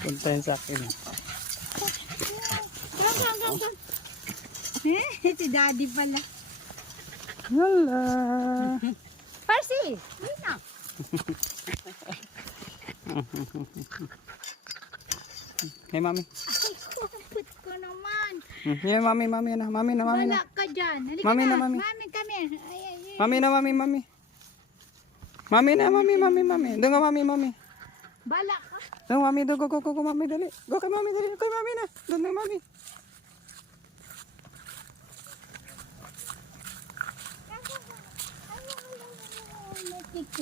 Puntahin sa akin. Si daddy pala. Hala. Parsi! Wait na. Hey, mami. Ay, kumpit ko naman. Yeah, mami na. Mami na. Wala ka dyan. Halika Mami na. na, mami. Mami, come here. Ay. Mami na. Mami na, mami. Doon ka, mami. Bala ka. Doon, mami. Doon, go, mami, dali. Go kay mami, dali. Kay mami na. Doon na, mami. Ay,